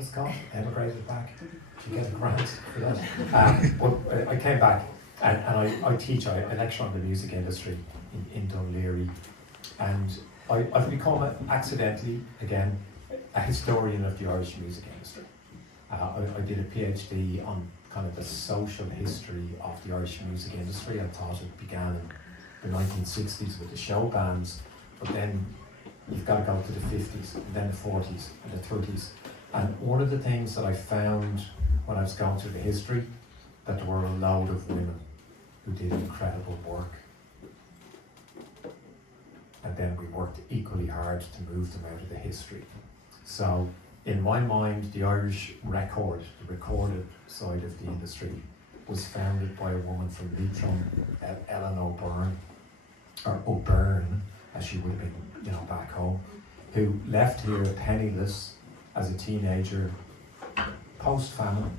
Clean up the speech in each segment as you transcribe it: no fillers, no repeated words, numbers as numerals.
what it's called? Emigrated back. Did you get a grant for that? But I came back and I teach, I lecture on the music industry in Dunleary, and I've become accidentally, again, a historian of the Irish music industry. I did a PhD on kind of the social history of the Irish music industry. I thought it began in the 1960s with the show bands, but then you've got to go to the 50s, and then the 40s, and the 30s. And one of the things that I found when I was going through the history, that there were a load of women who did incredible work. And then we worked equally hard to move them out of the history. So, in my mind, the Irish record, the recorded side of the industry, was founded by a woman from Leitrim, Ellen O'Byrne, or O'Byrne, as she would have been, back home, who left here penniless as a teenager, post-famine,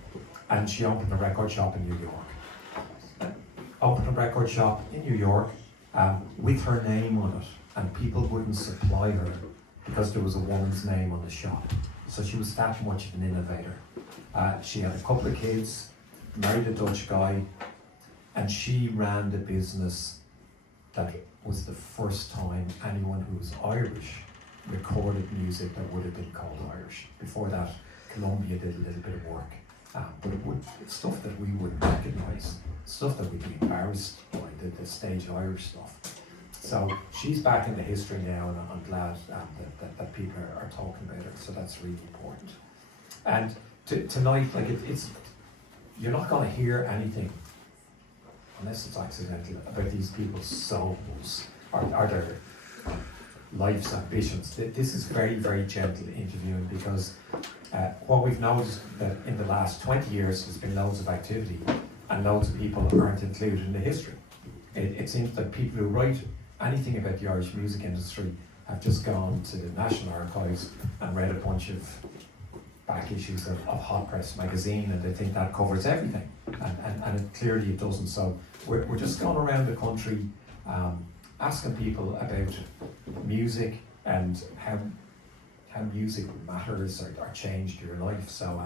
and she opened a record shop in New York. Opened a record shop in New York with her name on it, and people wouldn't supply her because there was a woman's name on the shop. So she was that much of an innovator. She had a couple of kids, married a Dutch guy, and she ran the business that was the first time anyone who was Irish recorded music that would have been called Irish. Before that, Columbia did a little bit of work, but it's stuff that we wouldn't recognise, stuff that we'd be embarrassed by, the stage Irish stuff. So she's back in the history now, and I'm glad that people are talking about her. So that's really important. And tonight, like it's you're not going to hear anything, unless it's accidental, about these people's souls or their life's ambitions. This is very, very gentle interviewing, because what we've noticed that in the last 20 years there's been loads of activity, and loads of people aren't included in the history. It seems that people who write anything about the Irish music industry have just gone to the National Archives and read a bunch of back issues of Hot Press magazine, and they think that covers everything, and clearly it doesn't. So we're just going around the country asking people about music and how music matters or changed your life. So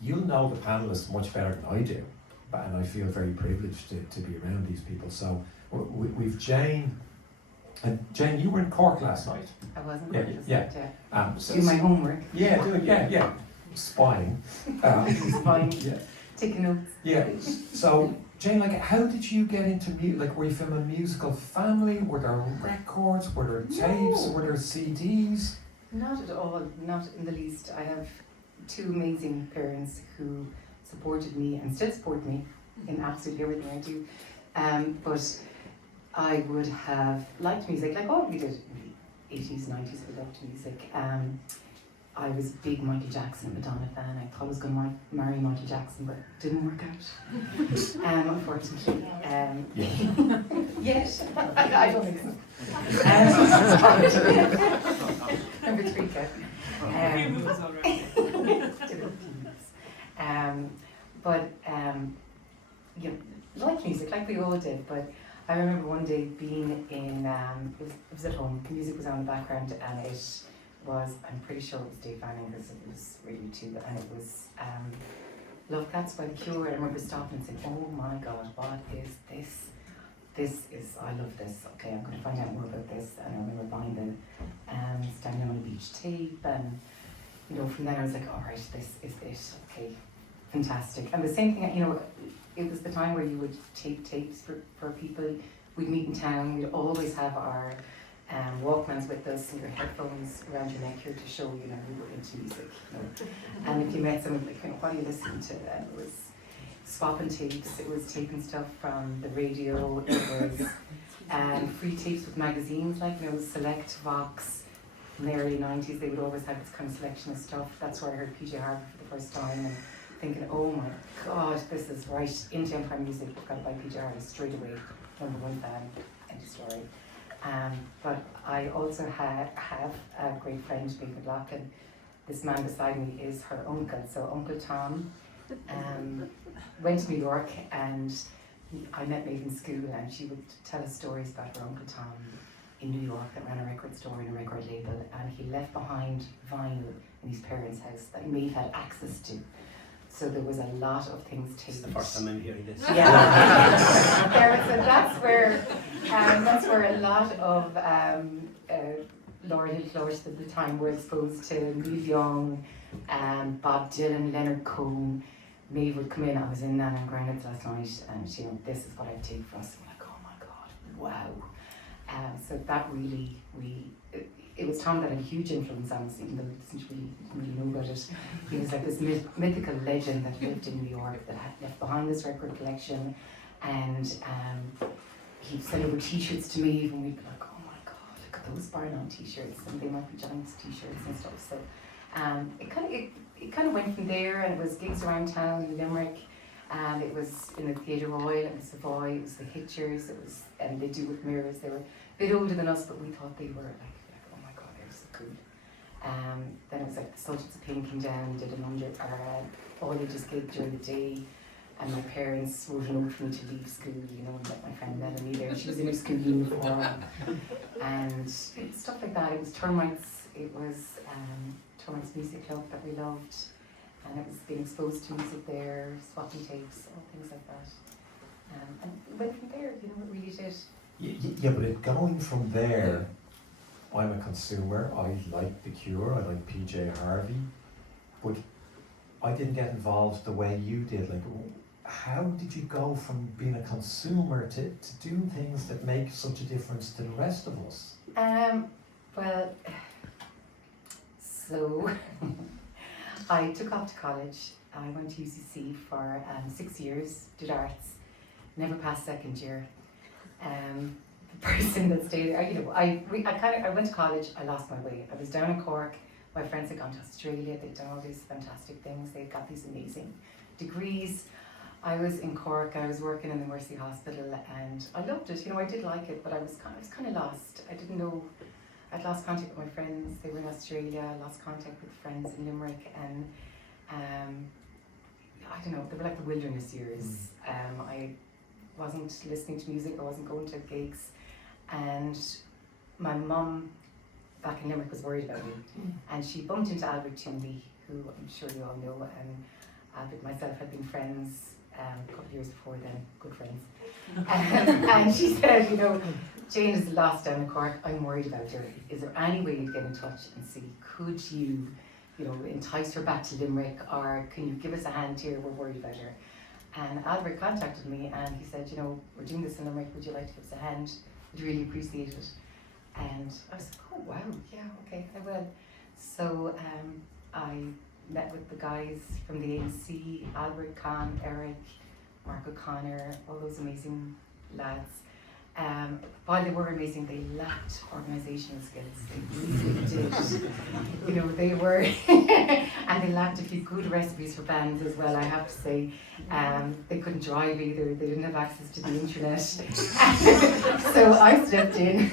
you'll know the panelists much better than I do, and I feel very privileged to be around these people. So we've Jane, and Jane, you were in Cork last night. I wasn't. Do my homework. Yeah, do it. Yeah. Spying. Spying. Yeah. Taking notes. Yeah. So Jane, like, how did you get into music? Like, were you from a musical family? Were there records? Were there tapes? No. Were there CDs? Not at all. Not in the least. I have two amazing parents who supported me and still support me in absolutely everything I do. But I would have liked music, like all we did in the 80s, 90s, we loved music. I was a big Michael Jackson, Madonna fan. I thought I was going to marry Michael Jackson, but it didn't work out, unfortunately. Yes, I don't think so. Number 3, like music, like we all did, but I remember one day being in, it was at home, the music was on in the background, and it was, I'm pretty sure it was Dave Fanning, because it was really too, and it was Love Cats by The Cure. I remember stopping and saying, oh my God, what is this? This is, I love this, okay, I'm going to find out more about this. And I remember buying the Standing on the Beach tape, and from there I was like, all right, this is it, okay, fantastic. And the same thing, it was the time where you would tape tapes for people. We'd meet in town, we'd always have our Walkmans with us and your headphones around your neck here to show, we were into music. And if you met someone, like, what are you listening to? And it was swapping tapes, it was taping stuff from the radio, it was free tapes with magazines, like, Select, Vox. In the early 90s, they would always have this kind of selection of stuff. That's where I heard PJ Harvey for the first time, and thinking, oh my God, this is right into Empire Music. I've got to buy PJ Harvey straight away. #1 fan, end of story. But I also have a great friend, Maeve McLaughlin. This man beside me is her uncle. So Uncle Tom went to New York, and I met Maeve in school, and she would tell us stories about her Uncle Tom. in New York that ran a record store and a record label, and he left behind vinyl in his parents' house that he may have had access to. So there was a lot of things taped. This is the first time I'm hearing this. Yeah. So that's where a lot of Laura Hill florists at the time were exposed to Neil Young, Bob Dylan, Leonard Cohen. Maeve would come in. I was in Nan and Gréine last night, and she, this is what I take for us. I'm like, oh my god, wow. So that really, it was Tom that had a huge influence on us, even though he doesn't really know about it. He was like this mythical legend that lived in New York, that had left behind this record collection, and he'd send over t-shirts to me, and we'd be like, oh my god, look at those Barnum t-shirts, and they might be Giants t-shirts and stuff. So it kind of went from there, and it was gigs around town in Limerick, and it was in the Theatre Royal in Savoy, it was the Hitchers, it was, and they do with mirrors. They were a bit older than us, but we thought they were like oh my god, they were so cool. Then it was like the Sultans of Pink came down, did an all ages gig during the day, and my parents wrote a note for me to leave school, you know, and let my friend Melanie there. She was in her school uniform, and stuff like that. It was Termites, it was Termites Music Club that we loved, and it was being exposed to music there, swapping tapes, all things like that. And it went from there, you know, it really did. Yeah, but going from there, I'm a consumer, I like The Cure, I like PJ Harvey, but I didn't get involved the way you did. Like, how did you go from being a consumer to doing things that make such a difference to the rest of us? Well, so I took off to college. I went to UCC for 6 years, did arts, never passed second year. The person that stayed there, you know, I went to college, I lost my way. I was down in Cork, my friends had gone to Australia, they'd done all these fantastic things, they'd got these amazing degrees. I was in Cork, I was working in the Mercy Hospital, and I loved it, you know, I did like it, but I was kind of lost. I didn't know, I'd lost contact with my friends, they were in Australia, I lost contact with friends in Limerick, and I don't know, they were like the wilderness years. I wasn't listening to music, I wasn't going to gigs, and my mum back in Limerick was worried about me, and she bumped into Albert Timley, who I'm sure you all know, and Albert and myself had been friends a couple of years before then, good friends. And she said, you know, Jane is lost down in Cork, I'm worried about her. Is there any way you'd get in touch and see, could you know, entice her back to Limerick, or can you give us a hand here, we're worried about her. And Albert contacted me and he said, you know, we're doing this in Limerick, would you like to give us a hand? We'd really appreciate it. And I was like, oh wow, yeah, okay, I will. So I met with the guys from the ANC, Albert, Con, Eric, Mark O'Connor, all those amazing lads. While they were amazing, they lacked organisational skills. They really did. You know, they were, and they lacked a few good recipes for bands as well, I have to say. They couldn't drive either, they didn't have access to the internet. So I stepped in,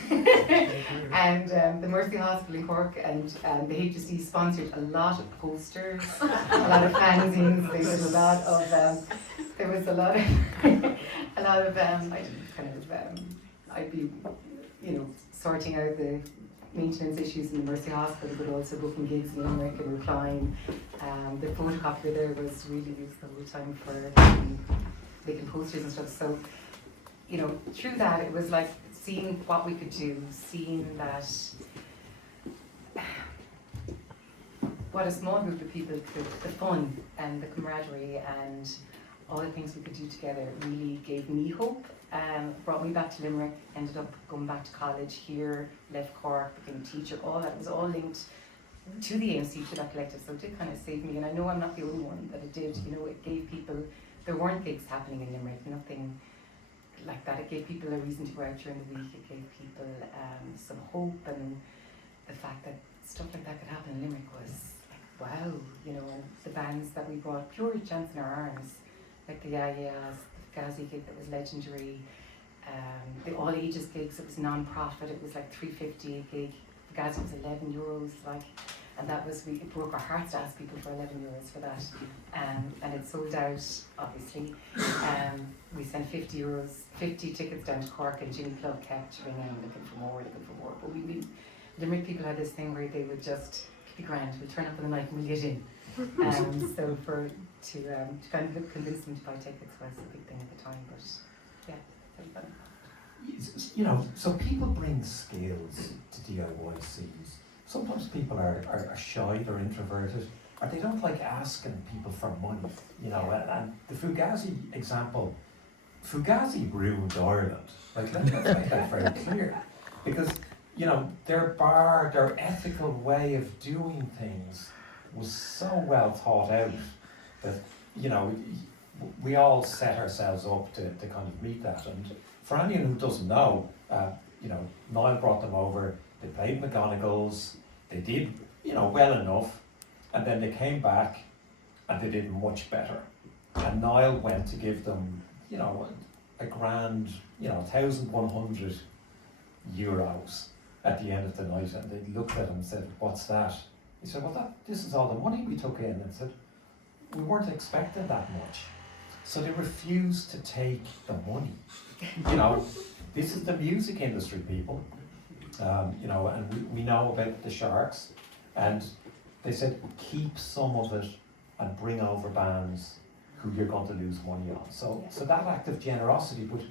and the Mercy Hospital in Cork and the HMHB sponsored a lot of posters, a lot of fanzines, there was a lot of, I'd be, you know, sorting out the maintenance issues in the Mercy Hospital, but also booking gigs in Limerick and replying. The photocopier there was really used the whole time for making posters and stuff. So, you know, through that it was like seeing what we could do, seeing that what a small group of people could, the fun and the camaraderie and all the things we could do together really gave me hope. Brought me back to Limerick, ended up going back to college here, left Cork, became a teacher, all that was all linked to the AMC, to that collective, so it did kind of save me, and I know I'm not the only one that it did, you know, it gave people, there weren't gigs happening in Limerick, nothing like that, it gave people a reason to go out during the week, it gave people some hope, and the fact that stuff like that could happen in Limerick was like, wow, you know, and the bands that we brought, pure chance in our arms, like the Yeah-Yeahs, the Fugazi gig that was legendary, the all ages gigs, it was non-profit, it was like $3.50 a gig, Fugazi was €11, like, and that was, it broke our hearts to ask people for €11 for that, and it sold out, obviously. We sent €50 tickets down to Cork, and Jimmy Club kept ringing, looking for more, but Limerick people had this thing where they would just, "Be grand, we'll turn up in the night and we'll get in." So to kind of convince them to buy tickets was a big thing at the time, but yeah, very fun. You know, so people bring skills to DIY scenes. Sometimes people are shy, they're introverted, or they don't like asking people for money, you know, and the Fugazi example, Fugazi ruined Ireland. Like, let's make that very clear. Because, you know, their ethical way of doing things was so well thought out that, you know, we all set ourselves up to kind of meet that. And for anyone who doesn't know, you know, Niall brought them over, they played McGonagall's, they did, you know, well enough, and then they came back and they did much better. And Niall went to give them, you know, a grand, you know, €1,100 at the end of the night, and they looked at him and said, "What's that?" He said, "Well, this is all the money we took in." And said, "We weren't expecting that much." So they refused to take the money. You know, this is the music industry, people. You know, and we know about the Sharks, and they said, keep some of it and bring over bands who you're going to lose money on. So that act of generosity, but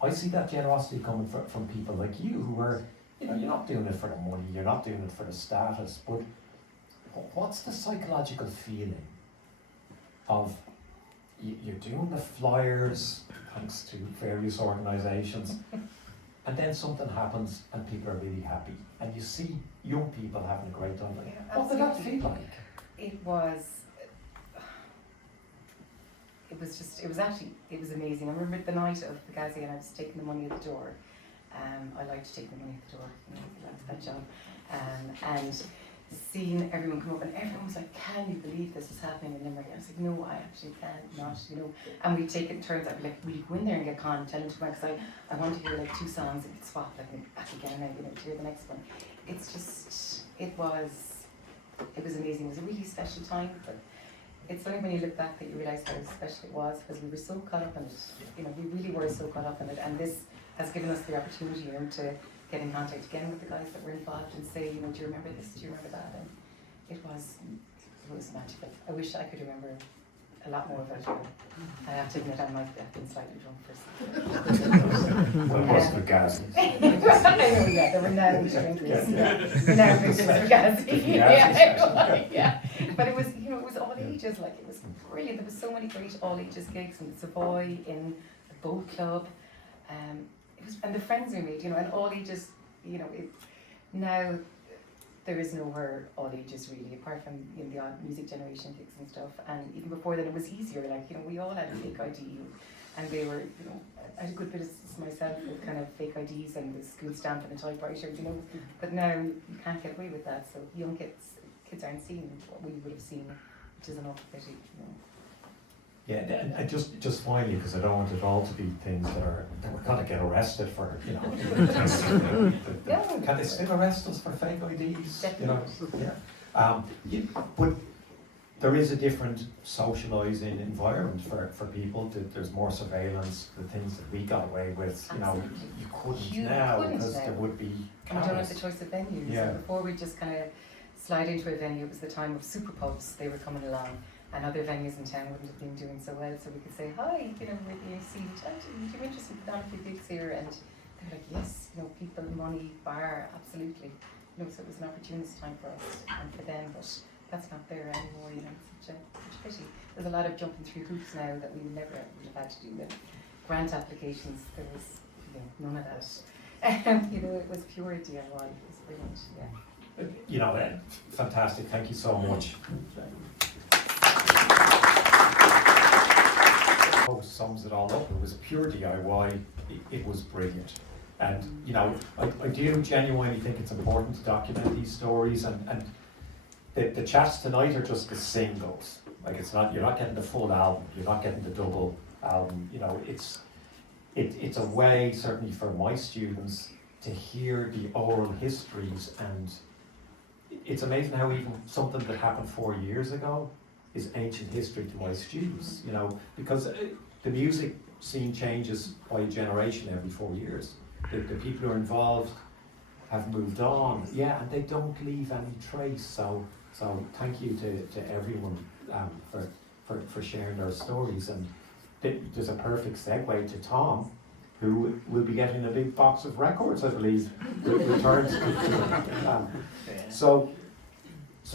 I see that generosity coming from people like you who are, you know, you're not doing it for the money, you're not doing it for the status, but what's the psychological feeling of you're doing the flyers, thanks to various organisations, and then something happens and people are really happy, and you see young people having a great time. Yeah, what did that feel like? It was amazing. I remember the night of the Gazi, and I was taking the money at the door. I like to take the money at the door, you know, I liked that job. And seeing everyone come up, and everyone was like, "Can you believe this is happening in Limerick?" And I was like, "No, I actually can't not, you know." And we'd take it in turns. I'd be like, "Will you go in there and get Con, tell him to come," because I want to hear like 2 songs and swap, like back again now, you know, to hear the next one. It's just, it was amazing. It was a really special time, but it's only when you look back that you realise how special it was, because we were so caught up in it. You know, we really were so caught up in it, and this has given us the opportunity, you know, to get in contact again with the guys that were involved and say, you know, "Do you remember this? Do you remember that?" And it was magical. I wish I could remember a lot more of it, but I have to admit I might have been slightly drunk first. Well, it wasn't the gas. I know, yeah, there were now drinkers. We're now drinkers for Gazi. Yeah. But it was, you know, it was all ages, like it was brilliant. There was so many great all ages gigs in the Savoy, in the Boat Club. It was, and the friends we made, you know, and all ages, you know, now there is nowhere all ages really, apart from, you know, the odd music generation gigs and stuff. And even before that, it was easier. Like, you know, we all had a fake ID, and they were, you know, I had a good bit of myself with kind of fake IDs and the school stamp and a typewriter, you know. But now you can't get away with that. So young kids aren't seeing what we would have seen, which is an awful pity, you know. Yeah, and just finally, because I don't want it all to be things that we're gonna get arrested for, you know. Can they still arrest us for fake IDs? You know, yeah. But there is a different socialising environment for people. There's more surveillance. The things that we got away with, you know, you couldn't now because there would be cameras. We don't have the choice of venues. Yeah. So before we just kind of slide into a venue, it was the time of super pubs. They were coming along. And other venues in town wouldn't have been doing so well, so we could say, "Hi, you know, we're the AC, would you interested in putting on a few gigs here?" And they were like, "Yes, you know, people, money, bar, absolutely." You know, so it was an opportunist time for us and for them, but that's not there anymore, you know, it's such a pity. There's a lot of jumping through hoops now that we never would have had to do. The grant applications, there was, you know, none of that. You know, it was pure DIY, it was brilliant, yeah. You know, fantastic, thank you so much. Sums it all up. It was pure DIY. It was brilliant, and you know, I do genuinely think it's important to document these stories. And the chats tonight are just the singles. Like, it's not, you're not getting the full album. You're not getting the double album. You know, it's a way, certainly for my students, to hear the oral histories and, it's amazing how even something that happened 4 years ago is ancient history to my students, you know, because the music scene changes by a generation every 4 years. The people who are involved have moved on, yeah, and they don't leave any trace. So thank you to everyone for sharing their stories. And there's a perfect segue to Tom, who will be getting a big box of records, I believe, returned. So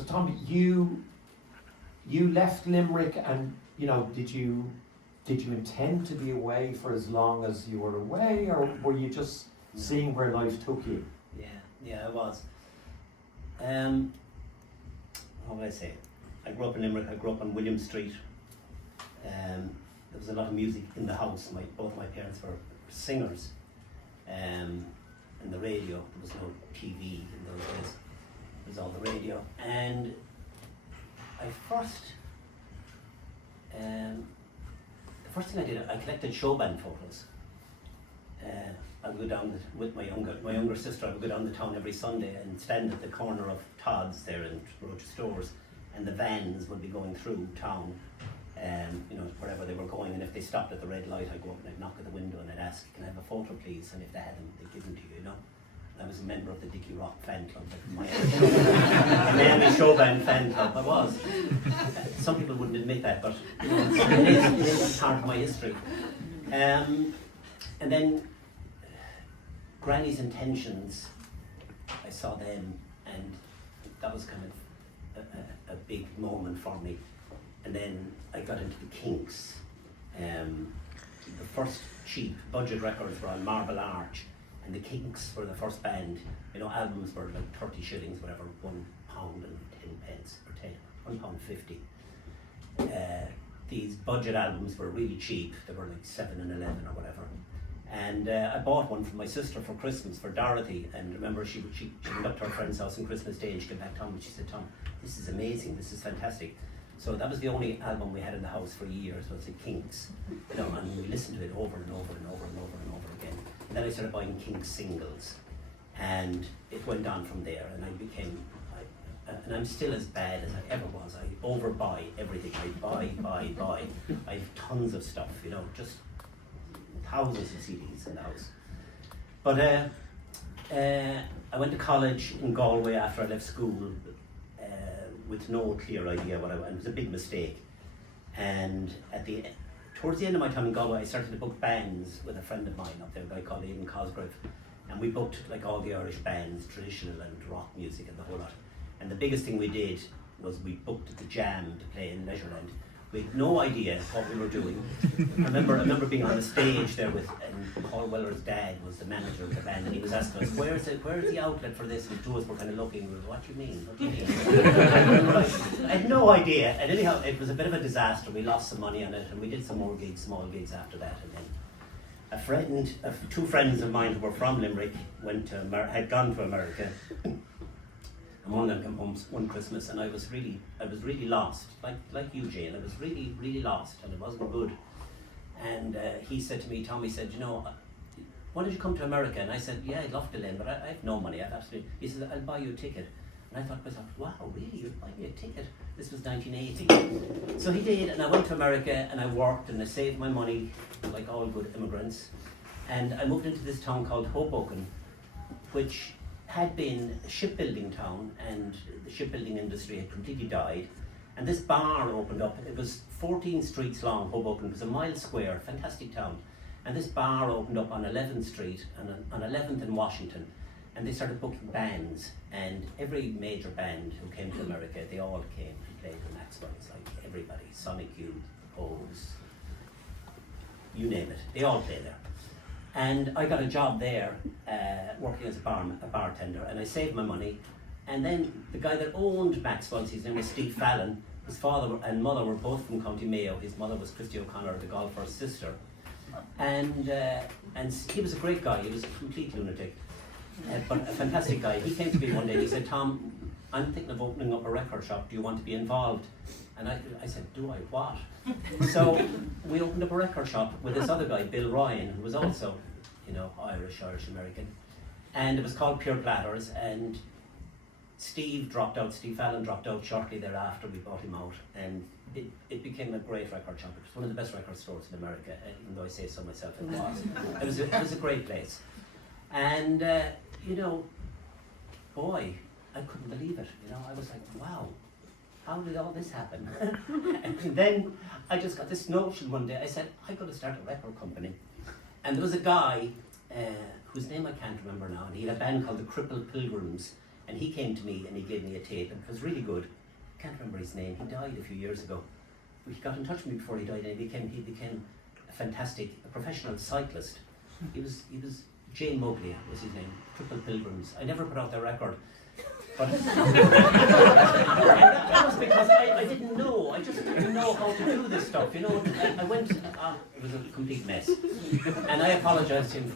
Tom, you left Limerick, and you know, did you intend to be away for as long as you were away, or were you just seeing where life took you? Yeah, I was. How would I say? I grew up in Limerick. I grew up on William Street. There was a lot of music in the house. Both my parents were singers. And the radio, there was no TV in those days. It was all the radio. And the first thing I did, I collected showband photos. I would go down with my younger sister. I would go down the town every Sunday and stand at the corner of Todd's there in Roach Stores, and the vans would be going through town, you know, wherever they were going. And if they stopped at the red light, I'd go up and I'd knock at the window and I'd ask, "Can I have a photo, please?" And if they had them, they'd give them to you, you know. I was a member of the Dickie Rock fan club, like Miami Showband fan club. I was. Some people wouldn't admit that, but you know, it is part of my history. And then Granny's Intentions, I saw them, and that was kind of a big moment for me. And then I got into the Kinks. The first cheap budget records were on Marble Arch, and the Kinks were the first band. You know, albums were like 30 shillings, whatever, £1 and 10 pence, or £1.50. These budget albums were really cheap. They were like 7 and 11 or whatever. And I bought one for my sister for Christmas, for Dorothy. And remember, she went up to her friend's house on Christmas Day, and she came back to Tom and she said, "Tom, this is amazing, this is fantastic." So that was the only album we had in the house for years, was the Kinks. You know, and we listened to it over and over and over and over and over again. And then I started buying Kinks singles, and it went on from there. And I became, and I'm still as bad as I ever was. I overbuy everything. I buy. I have tons of stuff, you know, just thousands of CDs in the house. But I went to college in Galway after I left school with no clear idea what and it was a big mistake. And towards the end of my time in Galway, I started to book bands with a friend of mine up there, a guy called Aidan Cosgrave. And we booked like all the Irish bands, traditional and rock music and the whole lot. And the biggest thing we did was we booked the Jam to play in Leisureland. We had no idea what we were doing. I remember being on the stage there and Paul Weller's dad was the manager of the band, and he was asking us, where's the outlet for this? And two of us were kind of looking, what do you mean? I had no idea. And anyhow, it was a bit of a disaster. We lost some money on it, and we did some more gigs, small gigs after that. And then two friends of mine who were from Limerick had gone to America. And one of them came home one Christmas, and I was really lost, like you, Jane. I was really, really lost, and it wasn't good. And he said to me, Tommy said, "You know, why don't you come to America?" And I said, "Yeah, I'd love to, Lynn, but I have no money. I have absolutely." He said, "I'll buy you a ticket." And I thought to myself, "Wow, really? You'd buy me a ticket?" This was 1980. So he did, and I went to America, and I worked, and I saved my money, like all good immigrants. And I moved into this town called Hoboken, which had been a shipbuilding town, and the shipbuilding industry had completely died. And this bar opened up. It was 14 streets long, Hoboken. It was a mile square, fantastic town. And this bar opened up on 11th Street and on 11th and Washington. And they started booking bands. And every major band who came to America, they all came to play the Maxwells, like everybody. Sonic Youth, Pose, you name it. They all play there. And I got a job there, working as a bartender, and I saved my money. And then the guy that owned Maxwell's, his name was Steve Fallon. His father and mother were both from County Mayo. His mother was Christy O'Connor, the golfer's sister. And he was a great guy. He was a complete lunatic, but a fantastic guy. He came to me one day and he said, "Tom, I'm thinking of opening up a record shop. Do you want to be involved?" And I said, "Do I what?" So we opened up a record shop with this other guy, Bill Ryan, who was also, you know, Irish American. And it was called Pure Platters. And Steve Fallon dropped out shortly thereafter. We bought him out, and it became a great record shop. It was one of the best record stores in America, even though I say so myself. It was. It was a great place, and you know, boy, I couldn't believe it. You know, I was like, wow, how did all this happen? And then I just got this notion one day. I said, I'm going to start a record company, and there was a guy whose name I can't remember now, and he had a band called the Crippled Pilgrims. And he came to me and he gave me a tape, and it was really good. Can't remember his name. He died a few years ago. He got in touch with me before he died, and he became a professional cyclist. He was Jay Muglia was his name. Triple Pilgrims. I never put out their record, but that was because I didn't know. I just didn't know how to do this stuff. You know, I went. It was a complete mess, and I apologised to him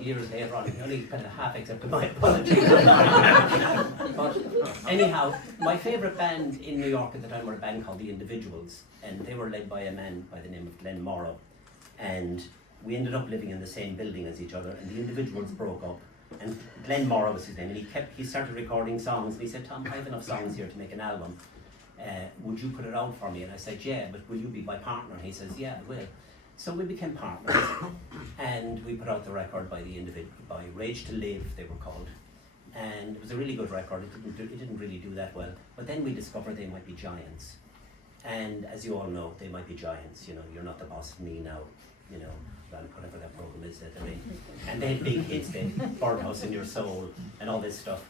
years later on. He only kind of half accepted my apology. But anyhow, my favourite band in New York at the time were a band called The Individuals, and they were led by a man by the name of Glenn Morrow, and we ended up living in the same building as each other. And The Individuals broke up. And Glenn Morrow was his name, and he started recording songs, and he said, Tom, I have enough songs here to make an album. Would you put it out for me? And I said, yeah, but will you be my partner? And he says, yeah, I will. So we became partners, and we put out the record by Rage to Live, they were called. And it was a really good record. It didn't really do that well. But then we discovered They Might Be Giants. And as you all know, They Might Be Giants. You know, You're Not the Boss of Me Now. You know, whatever that program is that they're in. And they had big hits, they Birdhouse in Your Soul and all this stuff.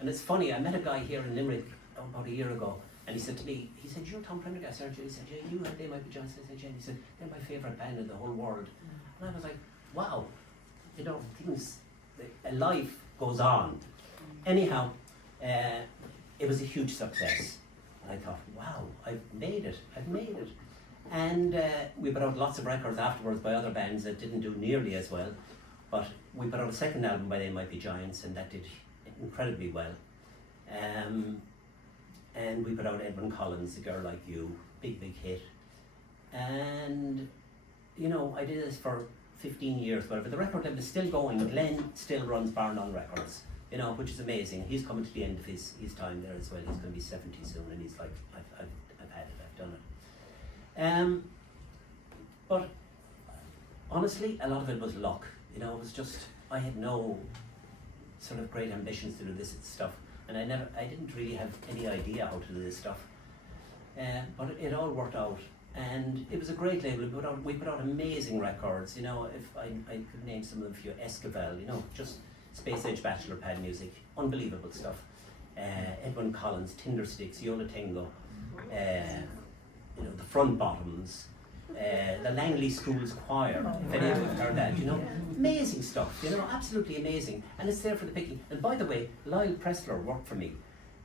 And it's funny, I met a guy here in Limerick about a year ago, and he said to me, he said, you're Tom Prendergast, aren't you? He said, yeah, you and They Might Be Giants. I said, yeah. And he said, they're my favourite band in the whole world. And I was like, wow, you know, life goes on. Anyhow, it was a huge success. And I thought, wow, I've made it. And we put out lots of records afterwards by other bands that didn't do nearly as well. But we put out a second album by They Might Be Giants, and that did incredibly well. And we put out Edwyn Collins' A Girl Like You, big hit. And, you know, I did this for 15 years, whatever. The record label is still going. Glenn still runs Barn On Records, you know, which is amazing. He's coming to the end of his time there as well. He's going to be 70 soon, and he's like, I've had it, I've done it. But honestly, a lot of it was luck. You know, it was just, I had no sort of great ambitions to do this stuff, and I didn't really have any idea how to do this stuff. But it all worked out, and it was a great label. We put out amazing records. You know, if I could name some of them for you, Esquivel, you know, just space age bachelor pad music, unbelievable stuff. Edwyn Collins, Tindersticks, Yola Tango. You know, the Front Bottoms, the Langley Schools Choir, if any of you have heard that, you know, amazing stuff, you know, absolutely amazing, and it's there for the picking. And by the way, Lyle Pressler worked for me,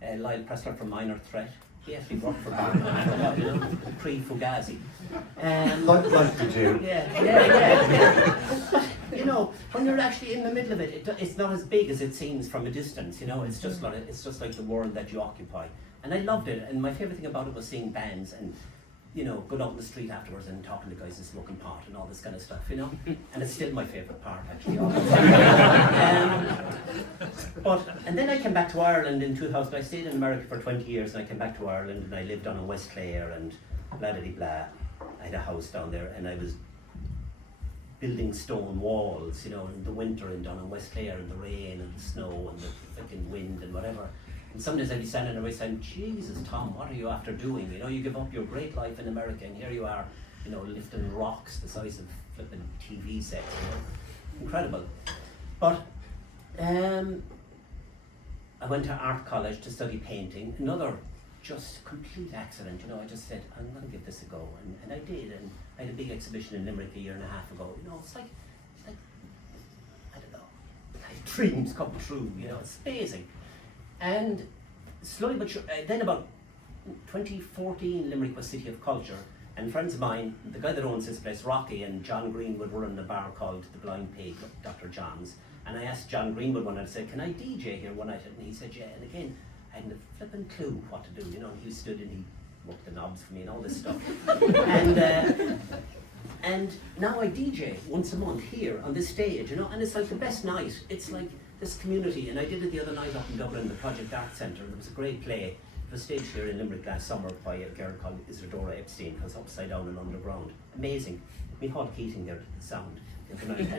Lyle Pressler from Minor Threat. He actually worked for Barn for a while, you know, pre-Fugazi. Like the Jew. Yeah. You know, when you're actually in the middle of it, it's not as big as it seems from a distance, you know, it's just like the world that you occupy. And I loved it, and my favourite thing about it was seeing bands and, you know, going out in the street afterwards and talking to guys and smoking pot and all this kind of stuff, you know. And it's still my favourite part, actually. And then I came back to Ireland in 2000. I stayed in America for 20 years, and I came back to Ireland, and I lived down in West Clare and blah. I had a house down there, and I was building stone walls, you know, in the winter and down in West Clare, and the rain and the snow and the freaking wind and whatever. And some days I'd be standing there saying, Jesus, Tom, what are you after doing? You know, you give up your great life in America, and here you are, you know, lifting rocks the size of flipping TV sets, you know. Incredible. But I went to art college to study painting. Another just complete accident, you know. I just said, I'm going to give this a go. And I did. And I had a big exhibition in Limerick a year and a half ago. You know, it's like I don't know, like dreams come true, you know. It's amazing. And slowly but sure, then about 2014, Limerick was City of Culture, and friends of mine, the guy that owns this place, Rocky, and John Greenwood were in a bar called The Blind Pig, Dr. John's, and I asked John Greenwood one night, I said, can I DJ here one night? And he said, yeah, and again, I hadn't a flipping clue what to do, you know, he stood and he worked the knobs for me and all this stuff. And now I DJ once a month here on this stage, you know, and it's like the best night. It's like this community, and I did it the other night up in Dublin, the Project Art Centre. There was a great play. It was staged here in Limerick last summer by a girl called Isadora Epstein, called Upside Down and Underground. Amazing. Micheál Keating there did the sound the other night.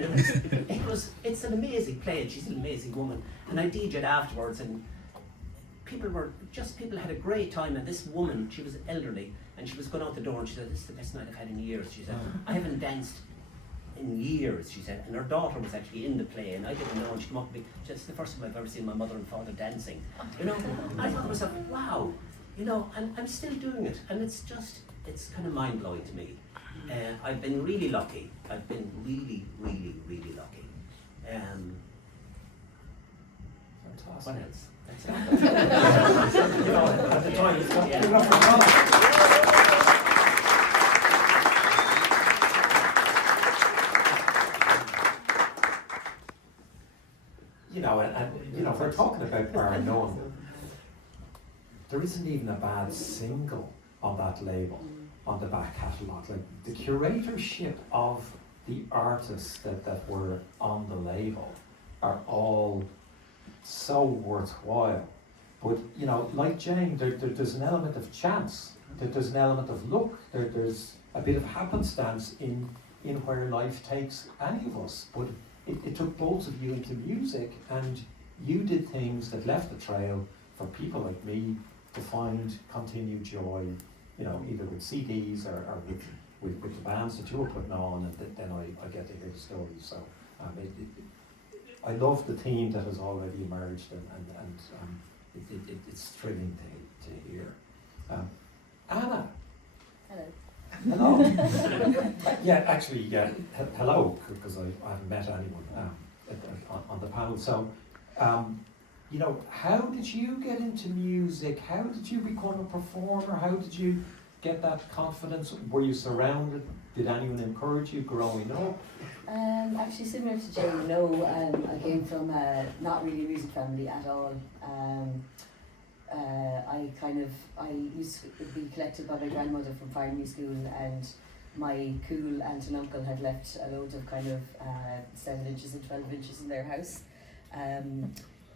And it's an amazing play, and she's an amazing woman. And I DJ'd afterwards, and people had a great time. And this woman, she was elderly, and she was going out the door, and she said, "This is the best night I've had in years." She said, "I haven't danced in years," she said, and her daughter was actually in the play, and I didn't know, and she came up to me, she said, "It's the first time I've ever seen my mother and father dancing." You know, and I thought to myself, wow, you know, and I'm still doing it, and it's kind of mind-blowing to me. I've been really lucky. I've been really, really, really lucky. Fantastic. What else? That's it. You know, at the time, it's Yeah. enough for God. You know, and you know, if we're talking about Bar None, there isn't even a bad single on that label, on the back catalogue. Like the curatorship of the artists that were on the label are all so worthwhile. But you know, like Jane, there's an element of chance, there's an element of luck, there's a bit of happenstance in where life takes any of us. But it took both of you into music, and you did things that left a trail for people like me to find continued joy, you know, either with CDs or with the bands that you were putting on, and then I get to hear the stories. So I love the theme that has already emerged, and it's thrilling to hear. Anna. Hello. Hello. Yeah, actually, hello, because I haven't met anyone on the panel. So, you know, how did you get into music? How did you become a performer? How did you get that confidence? Were you surrounded? Did anyone encourage you growing up? Actually, similar to Jane, no. I came from not really a music family at all. I used to be collected by my grandmother from primary school, and my cool aunt and uncle had left a load of kind of 7 inches and 12 inches in their house.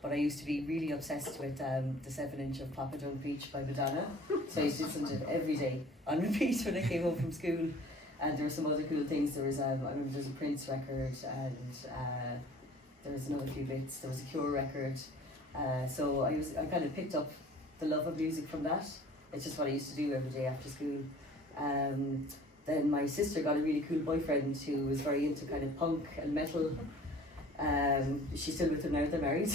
But I used to be really obsessed with the 7-inch of Papa Don't Preach by Madonna. So I used to listen to it every day on repeat when I came home from school. And there were some other cool things. There was I remember there's a Prince record, and there was another few bits. There was a Cure record. So I kind of picked up the love of music from that. It's just what I used to do every day after school. Then my sister got a really cool boyfriend who was very into kind of punk and metal. She's still with him now, they're married.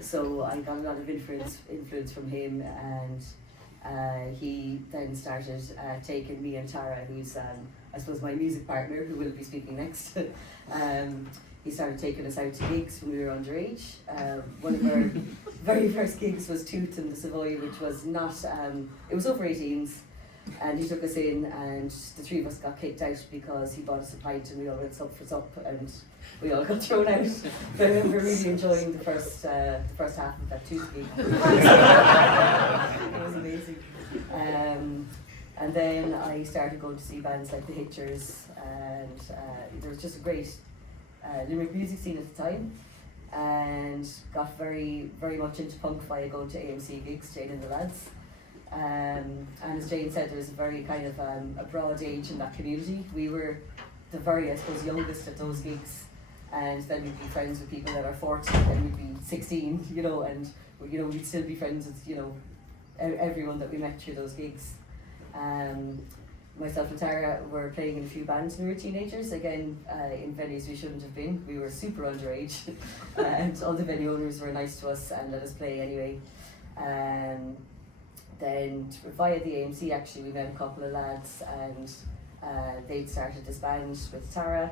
So I got a lot of influence from him, and he then started taking me and Tara, who's I suppose my music partner, who will be speaking next. He started taking us out to gigs when we were underage. One of our very first gigs was Tooth in the Savoy, which was not, it was over 18s, and he took us in, and the 3 of us got kicked out because he bought us a pint and we all went sup for sup, and we all got thrown out. But I remember really enjoying the first half of that Tooth gig. It was amazing. And then I started going to see bands like the Hitchers, and there was just a great Limerick music scene at the time, and got very, very much into punk via going to AMC gigs, Jane and the lads. And as Jane said, there was a very kind of a broad age in that community. We were the very, I suppose, youngest at those gigs, and then we'd be friends with people that are 40, and we'd be 16, you know, and you know, we'd still be friends with, you know, everyone that we met through those gigs. Myself and Tara were playing in a few bands when we were teenagers, again in venues we shouldn't have been. We were super underage, and all the venue owners were nice to us and let us play anyway. Then via the AMC, actually, we met a couple of lads, and they'd started this band with Tara.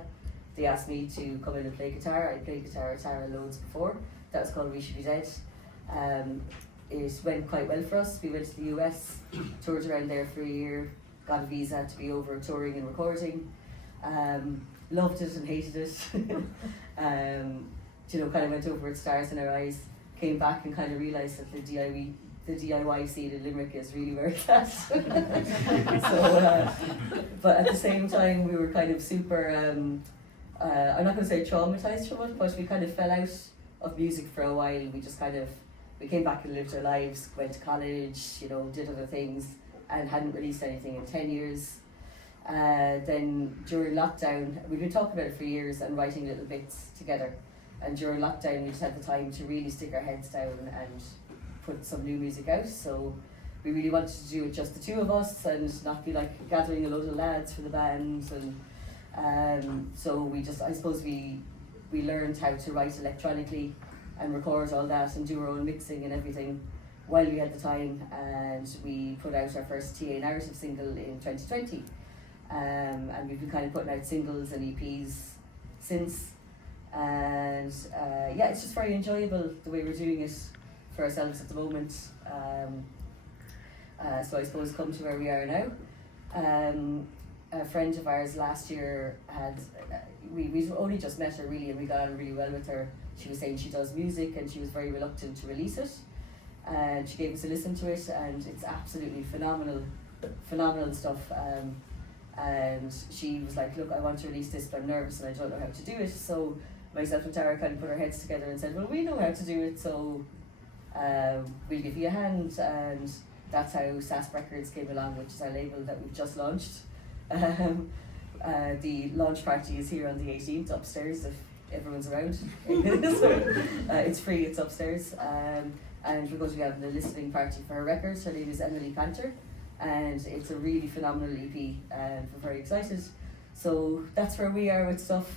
They asked me to come in and play guitar. I played guitar with Tara loads before. That was called We Should Be Dead. It went quite well for us. We went to the US, toured around there for a year, got a visa to be over touring and recording. Loved it and hated it. You know, kind of went over with stars in our eyes. Came back and kind of realised that the DIY scene in Limerick is really where it's at. So, but at the same time, we were kind of super I'm not going to say traumatised from it, but we kind of fell out of music for a while. We just we came back and lived our lives, went to college, you know, did other things, and hadn't released anything in 10 years. Then during lockdown, we've been talking about it for years and writing little bits together. And during lockdown, we just had the time to really stick our heads down and put some new music out. So we really wanted to do it just the two of us and not be like gathering a load of lads for the band. And so we just, I suppose we learned how to write electronically and record all that and do our own mixing and everything while we had the time. And we put out our first TA narrative single in 2020. And we've been kind of putting out singles and EPs since. And yeah, it's just very enjoyable the way we're doing it for ourselves at the moment. So I suppose come to where we are now. A friend of ours last year had, we only just met her really, and we got on really well with her. She was saying she does music and she was very reluctant to release it. And she gave us a listen to it, and it's absolutely phenomenal stuff. And she was like, look, I want to release this, but I'm nervous and I don't know how to do it. So myself and Tara kind of put our heads together and said, well, we know how to do it, so we'll give you a hand. And that's how SASP Records came along, which is our label that we've just launched. The launch party is here on the 18th upstairs if everyone's around. So, it's free, it's upstairs. And we're going to be having a listening party for her record. Her name is Emily Cantor, and it's a really phenomenal EP, and we're very excited. So that's where we are with stuff.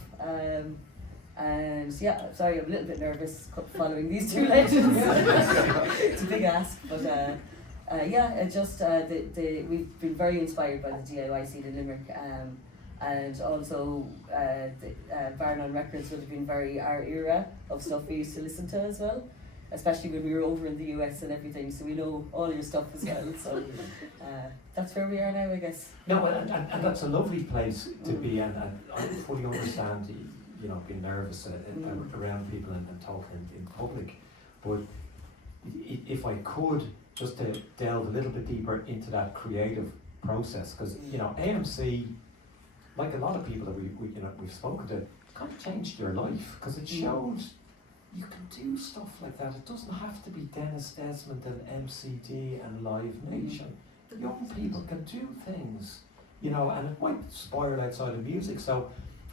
And yeah, sorry, I'm a little bit nervous following these two legends. It's a big ask, but yeah, it just we've been very inspired by the DIY scene in Limerick, and also Barnon Records would have been very our era of stuff we used to listen to as well, especially when we were over in the US and everything. So we know all your stuff as well. So that's where we are now, I guess. No, and that's a lovely place to be, and I fully understand being nervous around people and talking in public. But if I could, just to delve a little bit deeper into that creative process, because AMC, like a lot of people that we've spoken to, kind of changed your life, because it showed you can do stuff like that. It doesn't have to be Dennis Desmond and MCD and Live Nation. Young people can do things, and it might spiral outside of music. So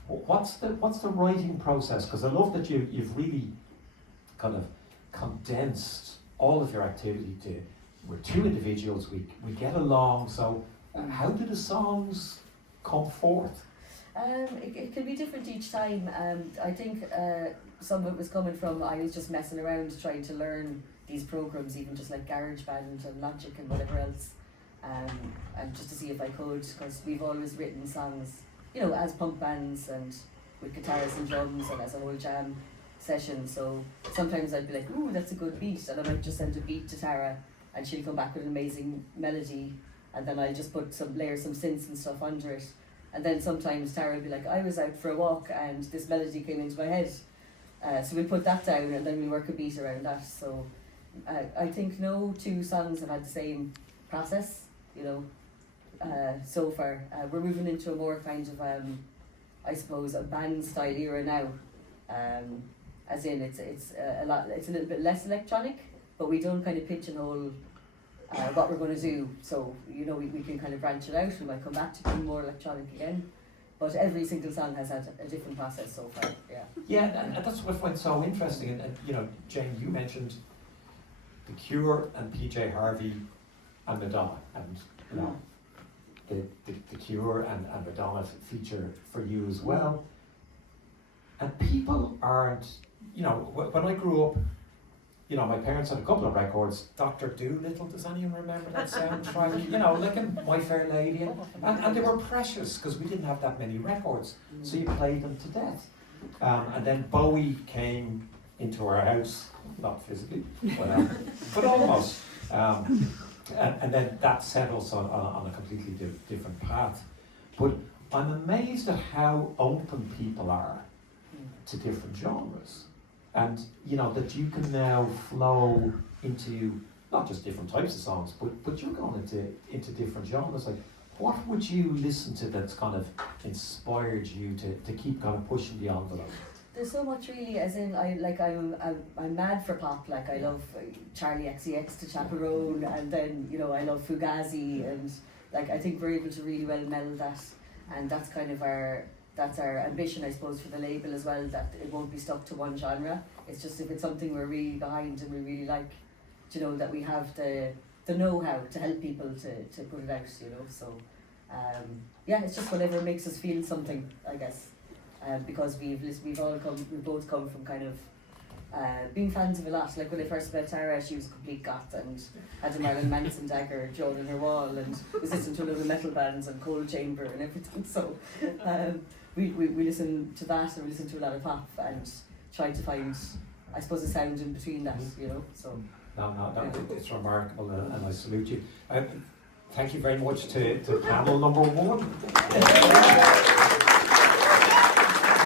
what's the writing process? Because I love that you've really kind of condensed all of your activity to, we're two individuals, we get along. So how do the songs come forth? It can be different each time. I think some of it was coming from, I was just messing around trying to learn these programs, even just like GarageBand and Logic and whatever else, and just to see if I could, because we've always written songs, as punk bands and with guitars and drums and as a whole jam session. So sometimes I'd be like, ooh, that's a good beat, and I might just send a beat to Tara and she'll come back with an amazing melody, and then I'll just layer some synths and stuff under it. And then sometimes Tara will be like, I was out for a walk and this melody came into my head. So we'll put that down and then we'll work a beat around that. So I think no two songs have had the same process, so far. We're moving into a more kind of, I suppose, a band style era now. As in it's a little bit less electronic, but we don't kind of pigeonhole what we're going to do. So, we can kind of branch it out. We might come back to being more electronic again. But every single song has had a different process so far, yeah. Yeah, and that's what I find so interesting. And Jane, you mentioned The Cure and PJ Harvey and Madonna. And, the Cure and Madonna feature for you as well. And people aren't, when I grew up, my parents had a couple of records. Dr. Dolittle, does anyone remember that soundtrack? Like in My Fair Lady. And they were precious because we didn't have that many records. So you played them to death. And then Bowie came into our house, not physically, but almost. And then that set us on a completely different path. But I'm amazed at how open people are to different genres. And that you can now flow into not just different types of songs, but you're going into different genres. Like, What would you listen to that's kind of inspired you to keep kind of pushing the envelope? There's so much really, as in I'm mad for pop. Like I love Charlie XCX to Chaperone, and then I love Fugazi, and like I think we're able to really well meld that, and that's kind of our ambition, I suppose, for the label as well. That it won't be stuck to one genre. It's just if it's something we're really behind and we really like, that we have the know-how to help people to put it out. So it's just whatever makes us feel something, I guess. Because we've both come from kind of being fans of a lot. Like when I first met Tara, she was a complete goth and had a Marilyn Manson dagger drawn on her wall and was listening to a lot of metal bands and Cold Chamber and everything. So we listen to that, and we listen to a lot of pop and try to find, I suppose, a sound in between that. So It's remarkable, and I salute you. Thank you very much to panel number 1.